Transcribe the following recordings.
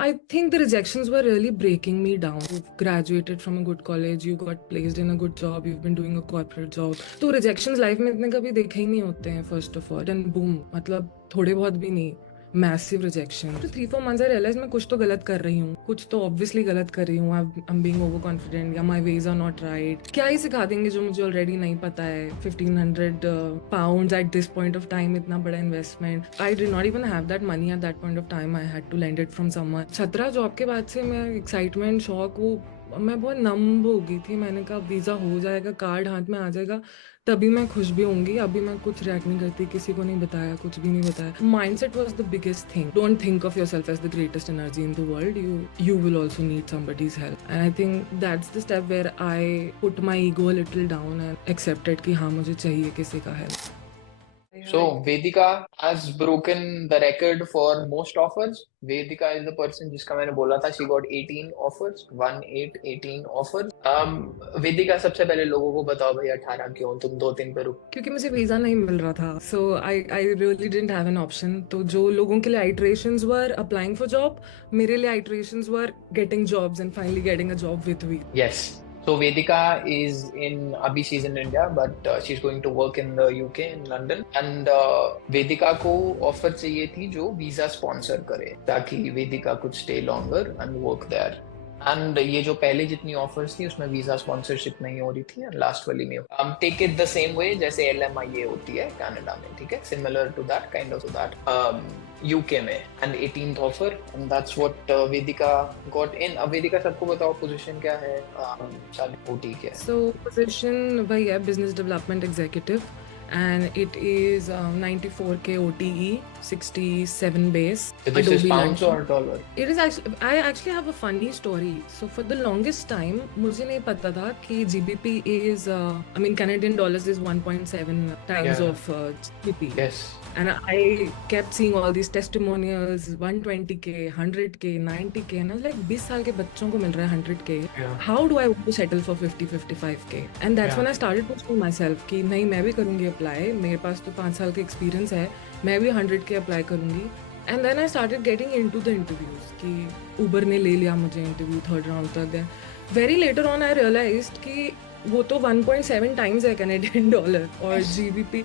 I think the rejections were really breaking me down. You've graduated from a good college, you got placed in a good job, you've been doing a corporate job. तो rejections life में इतने कभी देखे ही नहीं होते हैं first of all. And boom, मतलब थोड़े बहुत भी नहीं. Massive rejection. After 3-4 months, I realized मैं कुछ तो गलत कर रही हूँ. कुछ तो obviously गलत कर रही हूँ. I'm being overconfident या my ways are not right. क्या ही सिखा देंगे जो मुझे already नहीं पता है. 1500 pounds at this point of time, इतना बड़ा investment. I did not even have that money at that point of time. I had to lend it from someone. 17 job के बाद से मैं excitement, शौक, वो मैं बहुत नंब हो गई थी. मैंने कहा वीजा हो जाएगा, कार्ड हाथ में आ जाएगा, तभी मैं खुश भी होंगी. अभी मैं कुछ रिएक्ट नहीं करती, किसी को नहीं बताया, कुछ भी नहीं बताया. Mindset was the biggest thing. Don't think of yourself as the greatest energy in the world. You will also need somebody's help. And I think that's the step where I put my ego a little down and accepted कि हाँ, मुझे चाहिए किसी का help. So Vedika has broken the record for most offers. Vedika is the person जिसका मैंने बोला था she got 18 offers, 18 offers. Vedika सबसे पहले लोगों को बताओ भाई 18 क्यों तुम 2-3 पे रुक. क्योंकि मुझे वीजा नहीं मिल रहा था. So I really didn't have an option. तो जो लोगों के लिए iterations were applying for job, मेरे लिए iterations were getting jobs and finally getting a job with V. Yes. So Vedika is Abhi she's in India, but she's going to work in the UK in London. And Vedika को offer चाहिए थी जो visa sponsor करे ताकि वेदिका कुछ stay longer and work there. And ये जो पहले जितनी ऑफर्स थी उसमें वीजा स्पॉन्सरशिप नहीं हो रही थी एंड लास्ट वाली में take it the same way जैसे LMIA होती है कनाडा में. ठीक है, similar to that kind of that UK में. And 18th offer and that's what Vedika got in. अब वेदिका सबको बताओ पोजीशन क्या है, OT क्या है. सो पोजीशन वही है, business development executive. And it is 94K OTE, 67 base. So this is pounds or dollar? It is actually, I actually have a funny story. So for the longest time, मुझे नहीं पता था कि GBP is, I mean Canadian dollars is 1.7 times of GBP. Yes. And I kept seeing all these testimonials, 120K, 100K, 90K, and I was like, 20 साल के बच्चों को मिल रहा है 100K. How do I want to settle for 50-55K? And that's when I started pushing myself कि नहीं, मैं भी करूँगी अप्लाई. मेरे पास तो 5 साल का एक्सपीरियंस है, मैं भी 100K अप्लाई करूँगी. And then I started getting into the interviews कि Uber ने ले लिया मुझे इंटरव्यू 3rd राउंड तक. Then very later on I realized कि वो तो 1.7 times है कैनेडियन डॉलर और GBP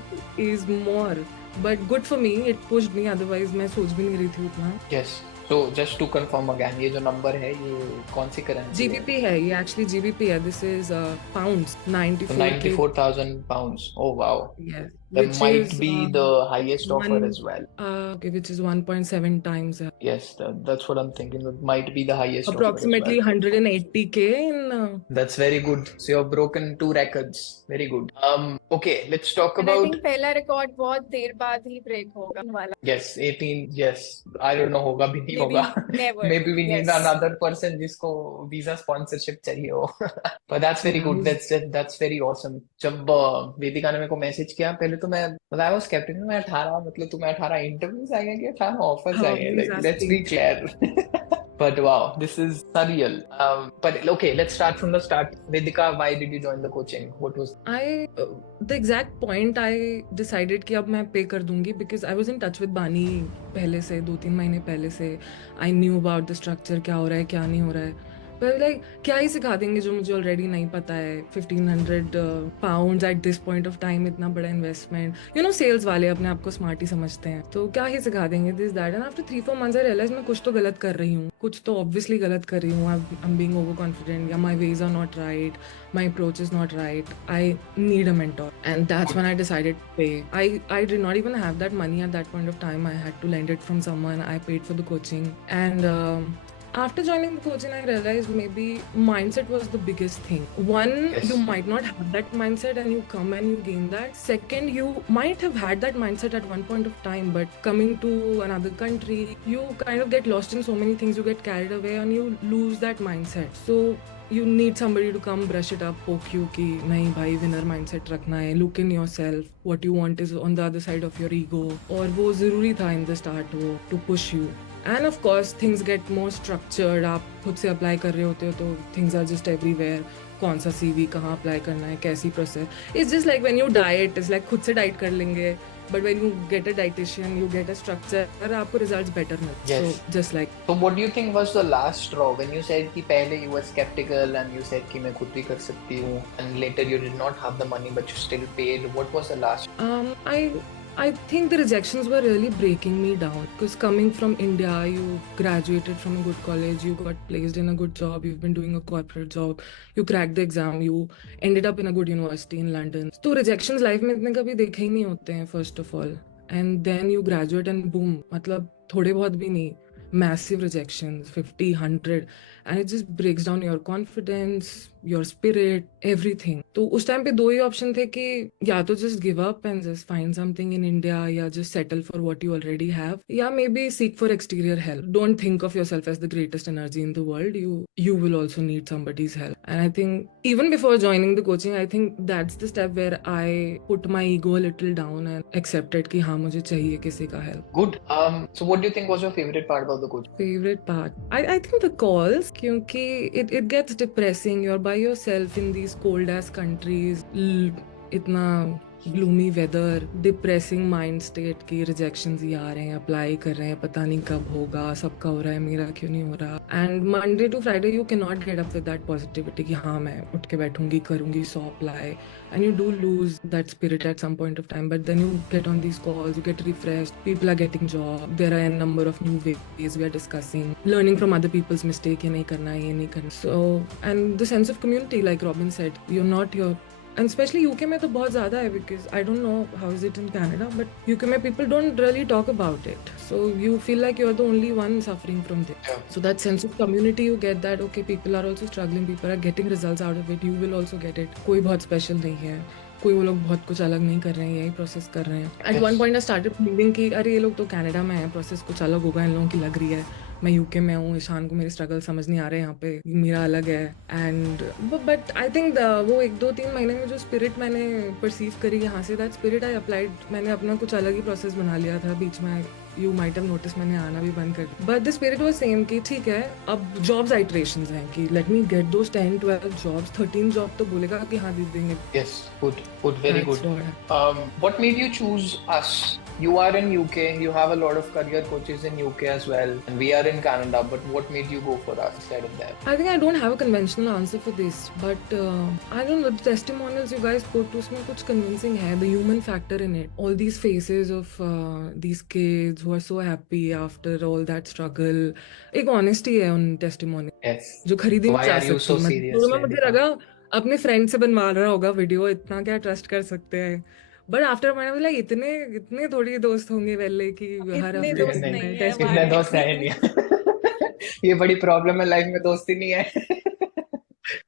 is more. But good for me, it pushed me. Otherwise, मैं सोच भी नहीं रही थी उतना. Yes. So just to confirm again, ये जो नंबर है ये कौन सी करेंसी GBP है ये actually GBP है. This is pounds. 94,000 pounds. Oh wow. Yes. That might be the highest offer as well. Okay, which is 1.7 times. Yes, that's what I'm thinking. It might be the highest approximately offer as well. 180K in. That's very good. So you've broken 2 records. Very good. Okay, let's talk And about. I think पहला record बहुत देर बाद ही break होगा वाला. Yes, 18. Yes, I don't know होगा भी नहीं होगा. Never. Maybe we need Yes. another person जिसको visa sponsorship चाहिए हो. But that's very good. That's very awesome. जब वेदिका ने मेरे को मैसेज किया पहले तो मैं I was skeptical. मैं 18 मतलब तुम्हें 18 इंटरव्यूज आएंगे कि 18 ऑफर्स आएंगे. Like let's be clear. But wow, this is surreal. But okay, let's start from the start. Vedika, why did you join the coaching? What was? The exact point I decided कि अब मैं पे कर दूंगी because I was in touch with Bani पहले से 2-3 महीने पहले से. I knew about the structure, क्या हो रहा है क्या नहीं हो रहा है. But like क्या ही सिखा देंगे जो मुझे already नहीं पता है. 1500 pounds at this point of time, इतना बड़ा investment. You know, sales वाले अपने आप को smart ही समझते हैं. तो क्या ही सिखा देंगे this that. And after 3-4 months I realized मैं कुछ तो गलत कर रही हूँ. कुछ तो obviously गलत कर रही हूँ. I'm being overconfident या my ways are not right. My approach is not right. I need a mentor. And that's when I decided to pay. I did not even have that money at that point of time. I had to lend it from someone. I paid for the coaching. And after joining the coaching, I realized maybe mindset was the biggest thing. One, Yes. you might not have that mindset and you come and you gain that. Second, you might have had that mindset at one point of time, but coming to another country, you kind of get lost in so many things, you get carried away and you lose that mindset. So you need somebody to come brush it up, poke you कि नहीं भाई winner mindset रखना है. Look in yourself. What you want is on the other side of your ego. और वो ज़रूरी था in the start वो to push you. And of course, things get more structured. आप खुद से अप्लाई कर रहे होते हो तो things are just everywhere. कौन सा CV कहाँ अप्लाई करना है, कैसी process. It's just like when you diet, it's like खुद से डाइट कर लेंगे. but when you get a dietitian, you get a structure, और आपको results better मिलते हैं. Yes. So just like So what do you think was the last straw when you said कि पहले you were skeptical and you said कि मैं खुद भी कर सकती हूँ, and later you did not have the money but you still paid. What was the last? I think the rejections were really breaking me down because coming from India, you graduated from a good college, you got placed in a good job, you've been doing a corporate job, you cracked the exam, you ended up in a good university in London. तो rejections life में इतने कभी देखे ही नहीं होते हैं first of all, and then you graduate and boom, मतलब थोड़े बहुत भी नहीं, massive rejections, 50, 100, and it just breaks down your confidence, your spirit, everything. तो उस टाइम पे दो ही ऑप्शन थे कि या तो just give up and just find something in India या just settle for what you already have या maybe seek for exterior help. Don't think of yourself as the greatest energy in the world. You will also need somebody's help. And I think even before joining the coaching, I think that's the step where I put my ego a little down and accepted कि हाँ मुझे चाहिए किसी का help. Good. So what do you think was your favorite part about the coaching? Favorite part? I think the calls क्योंकि it gets depressing. You're by yourself in these cold ass countries. इतना gloomy weather, depressing mind state की rejections ही आ रहे हैं, apply कर रहे हैं, पता नहीं कब होगा, सबका हो रहा है, मेरा क्यों नहीं हो रहा. And Monday to Friday you cannot get up with that positivity कि हाँ मैं उठ के बैठूंगी, करूंगी, 100 apply. And you do lose that spirit at some point of time, but then you get on these calls, you get refreshed, people are getting job, there are a number of new ways we are discussing, learning from other people's mistake, ये नहीं करना, ये नहीं करना. So, and the sense of community, like Robin said, you're not your, and especially UK में तो बहुत ज़्यादा है because I don't know how is it in Canada, but UK में people don't really talk about it. So you feel like you're the only one suffering from this. Yeah. So that sense of community, you get that, okay, people are also struggling, people are getting results out of it, you will also get it. कोई बहुत special नहीं है, कोई वो लोग बहुत कुछ अलग नहीं कर रहे हैं, यही प्रोसेस कर रहे हैं. At one point I started believing कि अरे ये लोग तो कनाडा में हैं, प्रोसेस कुछ अलग होगा, इन लोगों की लग रही है. मैं यूके में हूँ, ईशान को मेरे स्ट्रगल समझ नहीं आ रहे यहाँ पे, मेरा अलग है. एंड बट आई थिंक वो 1-2-3 महीने में जो स्पिरिट मैंने परसीव करी यहाँ से, दैट स्पिरिट आई अप्लाइड. मैंने अपना कुछ अलग ही प्रोसेस बना लिया था बीच में. यू माइट हैव नोटिस मैंने आना भी बंद कर दिया. But the spirit was same कि ठीक है, अब जॉब्स आइटरेशंस हैं कि let me get those 10-12 jobs. 13 job तो बोलेगा कि हाँ दे देंगे. Yes, good, very good. What made you choose us? You are in UK, you have a lot of career coaches in UK as well, and we are in Canada, but what made you go for us instead of them? I think I don't have a conventional answer for this, but I don't know, the testimonials you guys put to उसमें कुछ convincing है, the human factor in it. All these faces of these kids who are so happy after all that struggle. एक honesty है उन testimonials. Yes. जो खरीदी Why नहीं जा are you सकती. so serious, तो मुझे लगा अपने फ्रेंड से बनवा रहा होगा वीडियो, इतना क्या ट्रस्ट कर सकते हैं. बट आफ्टर मैंने बोला इतने थोड़ी दोस्त होंगे पहले कि हर इतने हफ्ते दोस्त नहीं है, इतने दोस्त है नहीं. ये बड़ी प्रॉब्लम है लाइफ में, दोस्ती नहीं है.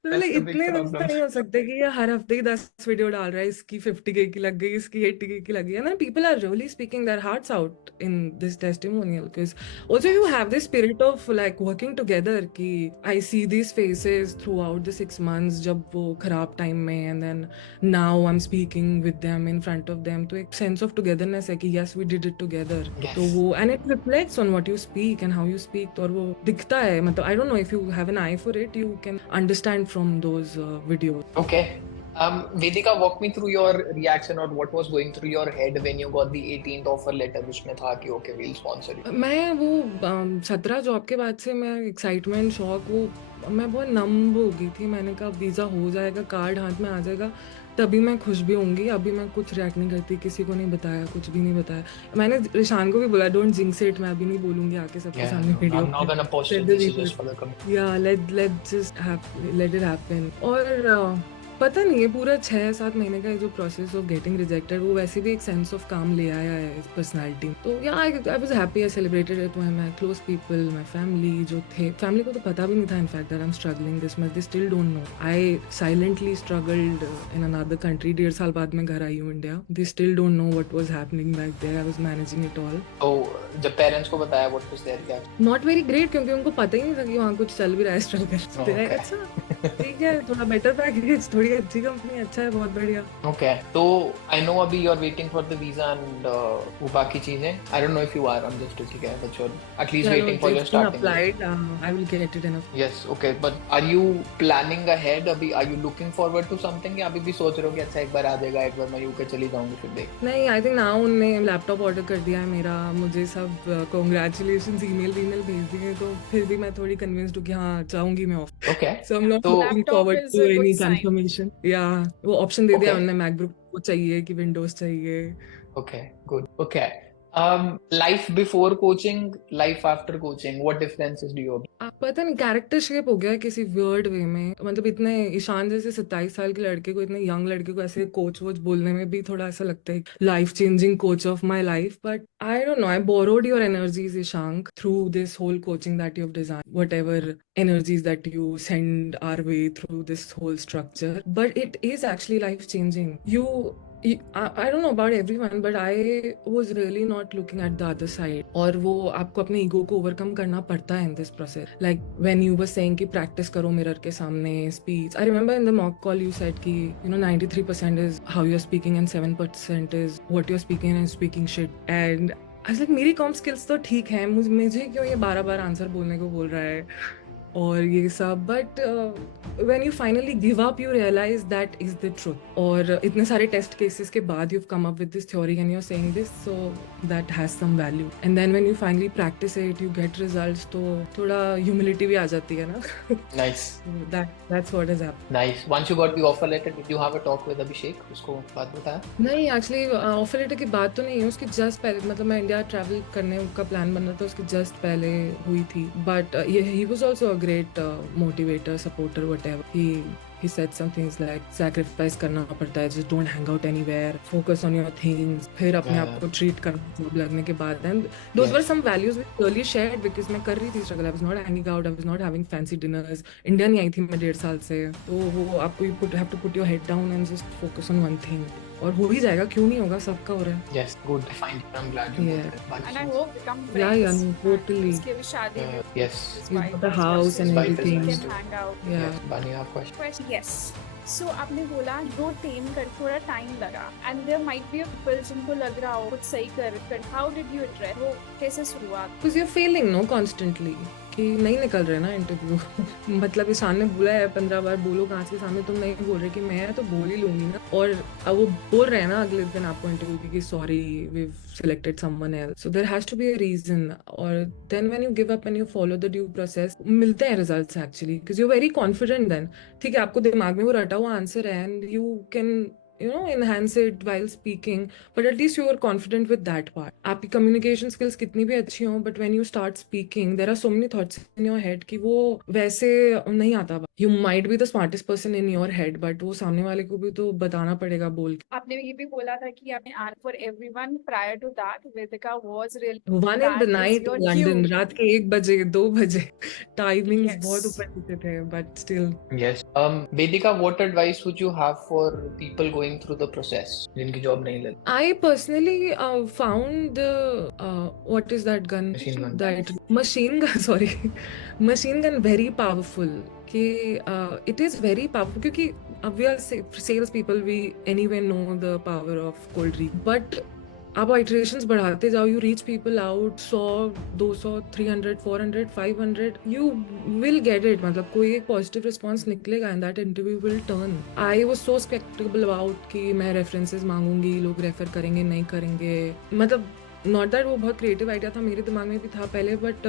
तो बोले इतने दोस्त तो नहीं हो सकते कि ये हर हफ्ते ही 10 वीडियो डाल रहा है, इसकी 50K की लग गई, इसकी 80K की लग गई. And people are really speaking their hearts out in this testimonial because also you have this spirit of like working together कि I see this faces throughout the 6 months जब वो खराब टाइम में, and then now I am speaking with them in front of them. तो एक sense of togetherness है कि yes we did it together. तो वो and it reflects on what you speak and how you speak. और वो दिखता है, मतलब आई don't know if you have an I for it, you can understand from those videos. Okay. Vedika, walk me through your reaction or what was going through your head when you got the 18th offer letter जिसमें था कि okay we'll sponsor you. मैं वो 17 job के बाद से मैं excitement, shock, वो मैं बहुत नंब हो गई थी. मैंने कहा वीज़ा हो जाएगा, कार्ड हाथ में आ जाएगा, तभी मैं खुश भी होंगी. अभी मैं कुछ रिएक्ट नहीं करती, किसी को नहीं बताया, कुछ भी नहीं बताया. मैंने ईशान को भी बोला डोंट जिंक्स इट, मैं अभी नहीं बोलूंगी आके सबके सामने video. I'm not gonna post it. This is just for the community. Yeah, let it happen. और पता नहीं है पूरा 6-7 महीने का जो प्रोसेस ऑफ गेटिंग रिजेक्टेड, वो वैसे भी एक सेंस ऑफ काम ले आया है इस पर्सनालिटी. तो yeah I was happy, I celebrated it with my close people, my family जो थे. फैमिली को तो पता भी नहीं था in fact that I am struggling this much. They still don't know. I silently struggled in another country. 1.5 साल बाद मैं घर आई हूँ India. They still don't know what was happening back there. I was managing it all. तो जब parents को बताया व्हाट वाज देयर क्या? नॉट वेरी ग्रेट, क्योंकि उनको पता ही नहीं था कि वहाँ कुछ चल भी रहा है, स्ट्रगल. अच्छा ठीक है, थोड़ा बेटर पैकेज, थोड़ी अच्छी कंपनी, अच्छा है, बहुत बढ़िया। ओके, तो आई नो अभी you are waiting for the visa and वो बाकी चीजें, I don't know if you are, I am just ठीक है, बट यू आर एटलीस्ट चलो, waiting for your it's been starting date. applied. I will get it in a. Yes, okay, but are you planning ahead अभी? Are you looking forward to something, या अभी भी सोच रहे हो कि अच्छा एक बार आ जाएगा, एक बार मैं यूके चली जाऊंगी फिर देख? नहीं, आई थिंक नाउ उनने लैपटॉप ऑर्डर कर दिया है मेरा, मुझे सब कॉन्ग्रेचुलेशन ईमेल भेज दिए, तो फिर भी मैं थोड़ी कन्विंस्ड हूँ कि हाँ जाऊंगी मैं off. Okay, so I am not तो looking Laptop forward is to a good any sign. Confirmation, या वो ऑप्शन दे दिया ओके, उन्होंने, मैकबुक वो चाहिए कि विंडोज चाहिए। okay, good. Okay. Life before coaching, life after coaching, what differences do you observe? आप पता नहीं, कैरेक्टर शेप हो गया है किसी वियर्ड वे में, मतलब इतने ईशान जैसे 27 साल के लड़के को, इतने यंग लड़के को ऐसे कोच वोच बोलने में भी थोड़ा ऐसा लगता है life changing coach of my life, but I don't know, I borrowed your energies Ishank through this whole coaching that you have design, whatever energies that you send our way through this whole structure, but it is actually life changing. I don't know about everyone, but I was really not looking at the other side. और वो आपको अपने ego को overcome करना पड़ता है in this process. Like when you were saying कि practice करो मिरर के सामने speech. I remember in the mock call you said कि 93% is how you're speaking and 7% is what you're speaking and speaking shit. And I was like, मेरी com skills तो ठीक है, मुझे क्यों ये 12 बार आंसर बोलने को बोल रहा है और ये सब, but when you finally give up you realise that is the truth, और इतने सारे टेस्ट केसेस के बाद you come up with this theory and you are saying this, so that has some value, and then when you finally practise it you get results, तो थोड़ा humility भी आ जाती है ना। Nice, that's what is happening. nice. Once you got the offer letter, did you have a talk with Abhishek? उसको बात बताया? नहीं, एक्चुअली ऑफर लेटर की बात तो नहीं है, उसकी जस्ट पहले, मतलब मैं इंडिया ट्रैवल करने का प्लान बन रहा था, उसकी जस्ट पहले हुई थी, but he was also a great motivator, supporter, whatever. He said some things like sacrifice करना पड़ता है, just don't hang out anywhere, focus on your things, फिर अपने आप को treat करना job लगने के बाद, and those were some values we really shared because मैं कर रही थी struggle, I was not hanging out, I was not having fancy dinners, India नहीं आई थी मैं 1.5 साल से, तो वो आपको have to put your head down and just focus on one thing, और हो ही जाएगा, क्यों नहीं होगा, सबका हो रहा है। Yes, good. Fine. I'm glad you Yeah. did it. And I hope become Yeah, friends. no, totally. उसकी अभी शादी है, Yes. his He's wife got a as well, house so and his wife is we everything. nice can too. hang out. Yeah. Yes, Bani, you have question? Question, yes. So आपने बोला वो टेम कर थोड़ा time लगा, and there might be people जिनको लग रहा हो कुछ सही कर, हाउ डिड यू एड्रेस, वो कैसे शुरुआत? Because you're failing, no, constantly, कि नहीं निकल रहे ना इंटरव्यू। मतलब ईशान ने बोला है 15 बार बोलो कांच के सामने, तुम नहीं बोल रहे कि मैं तो बोल ही लूंगी ना, और अब वो बोल रहे हैं ना अगले दिन आपको इंटरव्यू की कि sorry we selected someone else, so there has to be a reason, और then when you give up and you follow the due process, मिलते हैं results actually because you're very confident then। ठीक है, आपको दिमाग में वो रटा हुआ आंसर है and you can enhance it while speaking, but at least you are confident with that part। आपकी communication skills कितनी भी अच्छी हो, but when you start speaking there are so many thoughts in your head कि वो वैसे नहीं आता। You might be the smartest person in your head, but वो सामने वाले को भी तो बताना पड़ेगा बोल के। आपने ये भी बोला था कि आपने are for everyone, prior to that Vedika was really 1 in the night in London, रात के 1 बजे 2 बजे, टाइमिंग्स बहुत ऊपर नीचे थे, but still। Yes. Vedika, what advice would you have for people going through the process जिनकी job नहीं लगी? I personally found what is that gun? Machine gun. That machine gun, sorry, machine gun very powerful. कि it is very powerful क्योंकि we are sales people, we anyway know the power of cold read, but आप iterations बढ़ाते जाओ, you reach people out 100, 200, 300, 400, 500, you will get it, मतलब कोई एक positive response निकलेगा and that interview will turn। I was so skeptical about कि मैं references मांगूंगी, लोग रेफर करेंगे नहीं करेंगे, मतलब नॉट दैट वो बहुत क्रिएटिव आइडिया था, मेरे दिमाग में भी था पहले, बट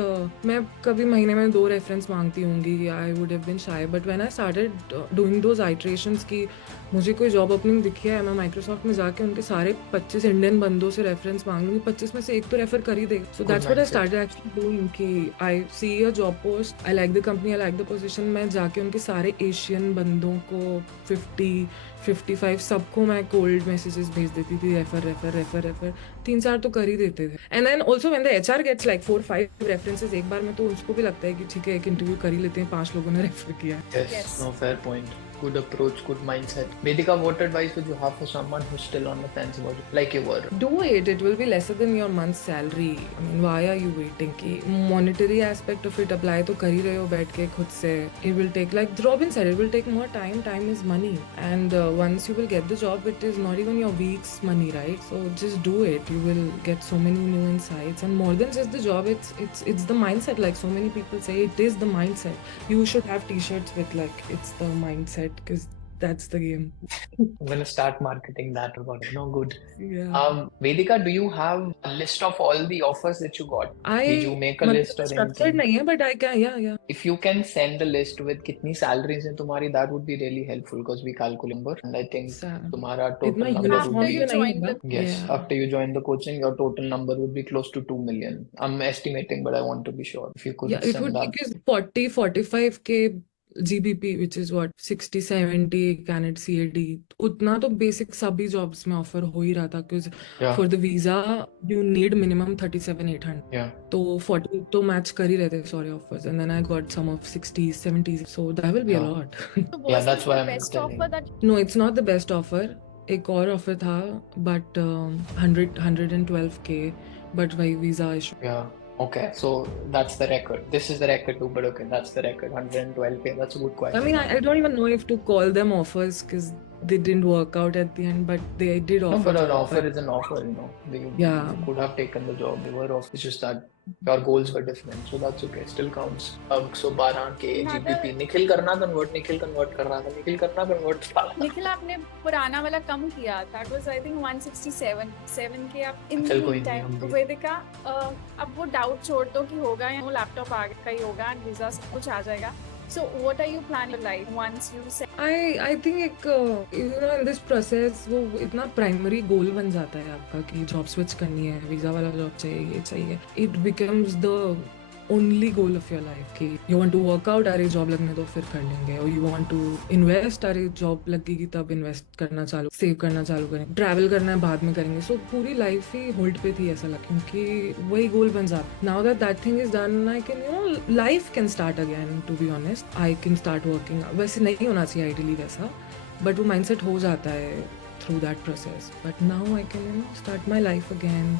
मैं कभी महीने में 2 रेफरेंस मांगती होंगी, I would have been shy, but when I started doing those iterations की मुझे कोई जॉब ओपनिंग दिखी है, मैं माइक्रोसॉफ्ट में जाके उनके सारे 25 इंडियन बंदों से रेफरेंस मांग लूंगी, 25 में से एक तो रेफर कर ही देगा। So that's what I started actually doing कि I see a job post, I like the company, I like the position, मैं जाके उनके सारे एशियन बंदों को 50, 55 सबको मैं कोल्ड मैसेजेस भेज देती थी, रेफर 3-4 तो कर ही देते थे। And then also when the HR gets like 4-5 references एक बार में, तो उसको भी लगता है कि ठीक है एक इंटरव्यू कर ही लेते हैं, 5 लोगों ने रेफर किया। Yes. No, fair point. good approach, good mindset. Vedika, what advice would you have for someone who's still on the fence about it, like you were? Do it. It will be lesser than your month's salary. I mean, why are you waiting? कि monetary aspect of it apply तो कर ही रहे हो बैठ के खुद से. It will take, like Robin said, it will take more time. Time is money, and once you will get the job, it is not even your week's money, right? So just do it. You will get so many new insights, and more than just the job, it's the mindset. Like so many people say, it is the mindset. You should have T-shirts with like it's the mindset, because that's the game. I'm gonna start marketing that about it. No good. Yeah. Vedika, do you have a list of all the offers that you got? Did you make a list or structured anything? नहीं है, but I can, yeah. If you can send the list with कितनी salaries हैं तुम्हारी, that would be really helpful because we calculate number, and I think तुम्हारा total इतना number After would you be, join the yes, Yeah. after you join the coaching, your total number would be close to 2 million. I'm estimating, but I want to be sure. If you could Yeah, it send would that. because 40-45K GBP, which is what 60-70 CAD CAD, उतना तो basic सभी jobs में offer हो ही रहा था, because Yeah, for the visa you need minimum 37,800. yeah. तो 40 तो match कर ही रहे थे sorry offers, and then I got some of 60s 70s, so that will be a Yeah. lot. So Yeah, was that's this why the I'm best telling. offer that No, it's not the best offer. एक और offer था, but 112K, but वही visa issue. Yeah. Okay, so that's the record. This is the record too, but okay, that's the record. 112K. That's a good I question. mean, I don't even know if to call them offers, because they didn't work out at the end, but they did No, offer. but an job, offer but- is an offer, you know. Yeah. You could have taken the job. They were off. It's just that your goals were different, so that's okay. Still counts. So 12K GBP. Nikhil करना convert कर रहा था. Nikhil करना convert था. निखिल आपने पुराना वाला कम किया था. It was I think 167 7K आप in the चल कोई नहीं, meantime. हम भी- वेदिका अब वो डाउट छोड़ दो कि होगा या वो लैपटॉप आ का ही होगा एंड वीजा सब कुछ आ जाएगा. So what are you planning like once you say I think एक in this process वो इतना primary goal बन जाता है आपका कि job switch करनी है, visa वाला job चाहिए, ये चाहिए. It becomes the only goal of your life कि you want to work out, अरे job लगने दो फिर कर लेंगे, or you want to invest, अरे job लगेगी तब invest करना चालू, save करना चालू करेंगे, travel करना है बाद में करेंगे. So पूरी life ही hold पे थी ऐसा लगा, क्योंकि वही goal बन जाता. Now that thing is done, I can, life can start again, to be honest. I can start working. वैसे नहीं होना चाहिए ideally वैसा, but वो mindset हो जाता है through that process. But now I can, start my life again.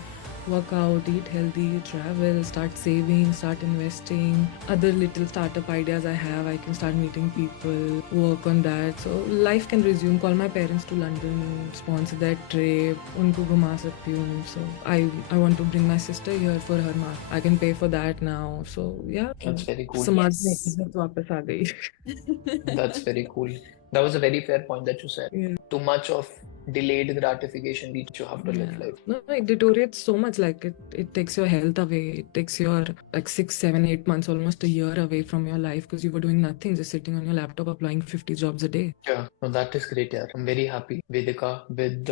Work out, eat healthy, travel, start saving, start investing. Other little startup ideas I have, I can start meeting people, work on that. So life can resume. Call my parents to London, sponsor that trip. उनको घुमा सकती हूँ. So I want to bring my sister here for her mark. I can pay for that now. So yeah. That's very cool. समाज में Yes. इज्जत वापस आ गई. That's very cool. That was a very fair point that you said. Yeah. Too much of delayed gratification leads you have to live Yeah. life. No, it deteriorates so much. Like it takes your health away. It takes your like 6, 7, 8 months, almost a year away from your life, because you were doing nothing, just sitting on your laptop applying 50 jobs a day. Yeah, no, that is great. Yeah, I'm very happy, Vedika, with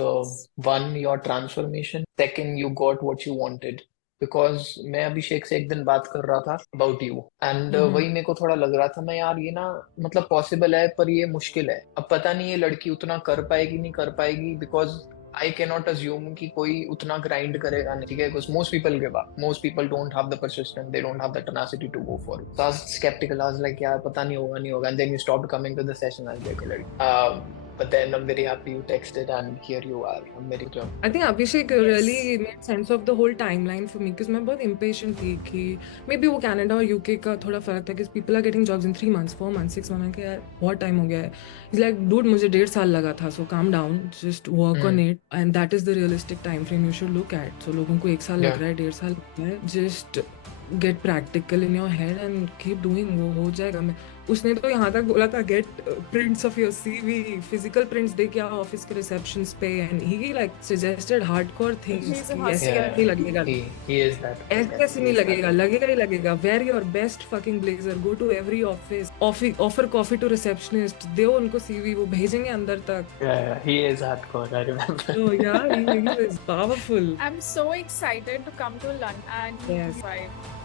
one, your transformation. Second, you got what you wanted. Because मैं अभिषेक से एक दिन बात कर रहा था about you, and वही मेरे को थोड़ा लग रहा था, मैं यार ये ना मतलब possible है पर ये मुश्किल है. अब पता नहीं ये लड़की उतना कर पाएगी नहीं कर पाएगी, because I cannot assume कि कोई उतना grind करेगा नहीं, ठीक है? Because most people give up. Most people don't have the persistence. They don't have the tenacity to go for it. So I was skeptical. I was like, यार पता नहीं होगा. And then you stopped coming to the session. I was like, लड़की. But then I'm very happy you texted, and here you are. I'm very glad. I think Abhishek really made sense of the whole timeline for me, because मैं बहुत impatient थी कि maybe वो Canada और UK का थोड़ा फर्क था, because people are getting jobs in 3 months, 4 months, 6 months. यार बहुत time हो गया है. He's like, dude, मुझे 1.5 साल लगा था, so calm down, just work on it, and that is the realistic time frame you should look at. So लोगों को 1 साल लग रहा है, 1.5 साल लग रहा है, just get practical in your head and keep doing. वो हो जाएगा. उसने तो यहाँ तक बोला था, get prints of your CV, physical prints दे के आओ ऑफिस के receptions पे, and he like suggested hardcore things He's a कि ऐसे hustler. कैसे लगेगा, He is that. ऐसे कैसे नहीं लगेगा, लगेगा ही लगेगा. Wear your best fucking blazer, go to every office, offer coffee to receptionist, दो उनको CV, वो भेजेंगे अंदर तक. Yeah, he is hardcore. I remember. So yeah, he is powerful. I'm so excited to come to London and Yes.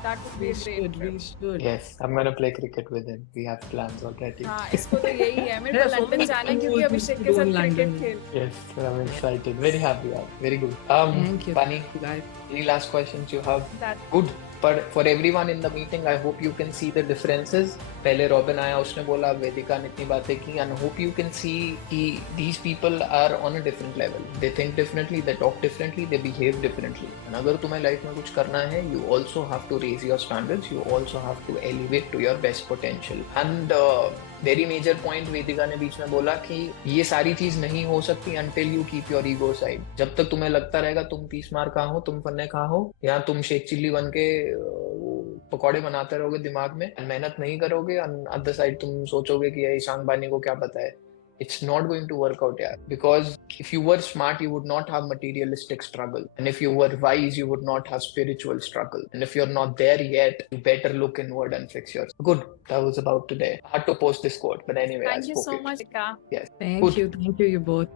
that would be We a great trip. should. Yes, I'm gonna play cricket with him. We have plans already. हाँ इसको तो यही है मेरे को Yeah, so London much जाना है to क्योंकि do अभिषेक के साथ in क्रिकेट London. खेल Yes, I'm excited. Very happy. Yeah. Very good. Thank you. Pani, Bye. any last questions you have? that Good. But for everyone in the meeting, I hope you can see the differences. पहले robin आया, उसने बोला, वेदिका ने इतनी बातें की, and hope you can see कि these people are on a different level. They think differently, they talk differently, they behave differently. And अगर तुम्हें लाइफ में कुछ करना है, you also have to raise your standards. You also have to elevate to your best potential. And very major point Vedika ने बीच में बोला कि ये सारी चीज नहीं हो सकती until you keep your ego side. जब तक तुम्हें लगता रहेगा तुम 30 मार कहाँ हो, तुम फन्ने कहाँ हो, या तुम शेख चिल्ली बन के पकौड़े बनाते रहोगे दिमाग में, मेहनत नहीं करोगे, अदर साइड तुम सोचोगे कि ईशान बानी को क्या पता है, it's not going to work out, yeah. Because if you were smart, you would not have materialistic struggle. And if you were wise, you would not have spiritual struggle. And if you're not there yet, you better look inward and fix yours. Good. That was about today. Hard to post this quote, but anyway, Thank you so much, Vika. Yes. Thank you, you both.